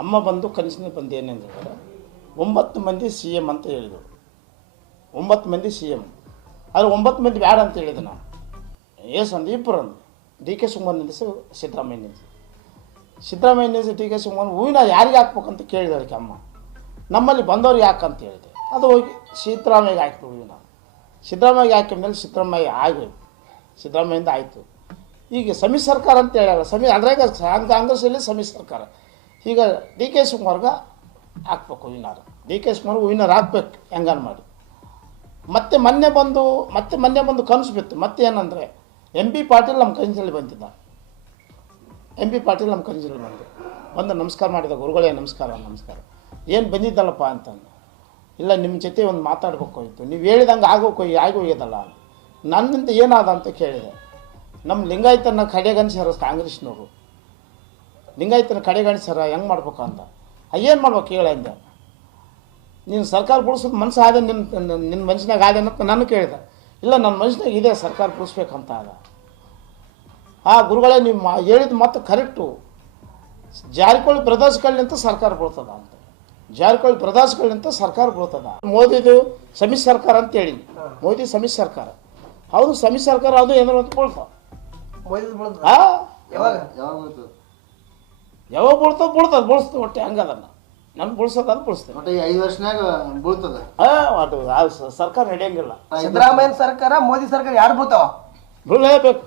ಅಮ್ಮ ಬಂದು ಕನಸಿನ ಬಂದು ಏನೆಂದ್ರೆ 9 ಮಂದಿ ಸಿ ಎಮ್ ಅಂತ ಹೇಳಿದರು. 9 ಮಂದಿ ಸಿ ಎಮ್, ಆದರೆ 9 ಮಂದಿ ಬೇಡ ಅಂತ ಹೇಳಿದೆ ನಾನು. ಅಂದು ಇಬ್ಬರು ಅಂದು ಡಿ ಕೆ ಶಿವಕುಮಾರ್ ನಿಲ್ಲಿಸಿ ಸಿದ್ದರಾಮಯ್ಯ ನಿಲ್ಲಿಸಿ. ಸಿದ್ದರಾಮಯ್ಯ ನಿಲ್ಲಿಸಿ ಡಿ ಕೆ ಶಿವಕುಮಾರ್ ಹೂವಿನ ಯಾರಿಗೆ ಹಾಕ್ಬೇಕಂತ ಕೇಳಿದೆ ಅದಕ್ಕೆ ಅಮ್ಮ. ನಮ್ಮಲ್ಲಿ ಬಂದವ್ರಿಗೆ ಯಾಕಂತ ಹೇಳಿದೆ. ಅದು ಹೋಗಿ ಸಿದ್ದರಾಮಯ್ಯಗೆ ಹಾಕಿತು ಹೂವಿನ. ಸಿದ್ದರಾಮಯ್ಯಗೆ ಹಾಕಿದ ಮೇಲೆ ಸಿದ್ದರಾಮಯ್ಯ ಆಗೋಯ್ತು, ಸಿದ್ದರಾಮಯ್ಯಿಂದ ಆಯಿತು. ಈಗ ಸಮ್ಮಿಶ್ರ ಸರ್ಕಾರ ಅಂತ ಹೇಳ್ಯಾರ. ಅದ್ರಾಗ ಕಾಂಗ್ರೆಸ್ಸಲ್ಲಿ ಸಮ್ಮಿಶ್ರ ಸರ್ಕಾರ. ಈಗ ಡಿ ಕೆ ಶಿವಕುಮಾರ್ಗೆ ಹಾಕ್ಬೇಕು ಹೂವಿನಾರ. ಡಿ ಕೆ ಶಿವಕುಮಾರ್ ಹೂವಿನಾರ ಹಾಕ್ಬೇಕು ಹೆಂಗಾನ ಮಾಡಿ. ಮತ್ತೆ ಮೊನ್ನೆ ಬಂದು ಕನಸು ಬಿತ್ತು. ಮತ್ತೆ ಏನಂದರೆ ಎಂ ಪಿ ಪಾಟೀಲ್ ನಮ್ಮ ಕನಸಲ್ಲಿ ಬಂದಿದ್ದ. ಎಂ ಪಿ ಪಾಟೀಲ್ ನಮ್ಮ ಕನಸಲ್ಲಿ ಬಂದು ನಮಸ್ಕಾರ ಮಾಡಿದ. ಗುರುಗಳೇ ನಮಸ್ಕಾರ. ಏನು ಬಂದಿದ್ದಲ್ಲಪ್ಪ ಅಂತಂದು. ಇಲ್ಲ ನಿಮ್ಮ ಜೊತೆ ಒಂದು ಮಾತಾಡ್ಬೇಕಾಗಿತ್ತು, ನೀವು ಹೇಳಿದಂಗೆ ಆಗೋಗ್ಯದಲ್ಲ. ನನ್ನಿಂದ ಏನಾದ ಅಂತ ಕೇಳಿದೆ. ನಮ್ಮ ಲಿಂಗಾಯತನ ಕಡೆಗಣಿಸ್ಯಾರ ಕಾಂಗ್ರೆಸ್ನವರು. ಲಿಂಗಾಯತನ ಕಡೆಗಣಿಸ್ಯಾರ, ಹೆಂಗೆ ಮಾಡ್ಬೇಕು ಅಂತ. ಏನು ಮಾಡ್ಬೇಕು ಹೇಳ ಅಂದೆ. ನೀನು ಸರ್ಕಾರ ಬಿಡಿಸೋದು ಮನಸ್ಸು ಆದ ನಿನ್ನ ಮನುಷ್ಯನಾಗ ಆದ ಅಂತ ನಾನು ಕೇಳಿದೆ. ಇಲ್ಲ ನನ್ನ ಮನುಷ್ಯನಾಗ ಇದೆ ಸರ್ಕಾರ ಬಿಡಿಸ್ಬೇಕಂತ ಅದ. ಗುರುಗಳೇ ನೀವು ಹೇಳಿದ ಮತ್ತೆ ಕರೆಕ್ಟು. ಜಾರಕಿಹೊಳಿ ಬ್ರದರ್ಸ್ಗಳಿಂತ ಸರ್ಕಾರ ಬೀಳ್ತದ ಅಂತ. ಜಾರಕಿಹೊಳಿ ಬ್ರದರ್ಸ್ಗಳಿಂತ ಸರ್ಕಾರ ಬೀಳ್ತದ. ಮೋದಿದು ಸಮ್ಮಿಶ್ರ ಸರ್ಕಾರ ಅಂತ ಹೇಳಿ. ಮೋದಿ ಸಮ್ಮಿಶ್ರ ಸರ್ಕಾರ ಹೌದು. ಸಮ್ಮಿಶ್ರ ಸರ್ಕಾರ ಅದು ಏನಾರು ಅಂತ ಬೀಳ್ತಾವ. ಯಾವಾಗ ಬೀಳ್ತದೆ ಒಟ್ಟೆ ಹಂಗದನ್ನ ನನ್ಗೆ ಬಿಡ್ಸೋದು ಬಿಡಿಸ್ತೇನೆ. 5 ವರ್ಷನಾಗ ಬೀಳ್ತದ. ಸರ್ಕಾರ ನಡೆಯಂಗಿಲ್ಲ. ಸಿದ್ದರಾಮಯ್ಯ ಸರ್ಕಾರ ಮೋದಿ ಸರ್ಕಾರ ಯಾರು ಬೀಳ್ತಾವ? ಬೀಳಲೇಬೇಕು.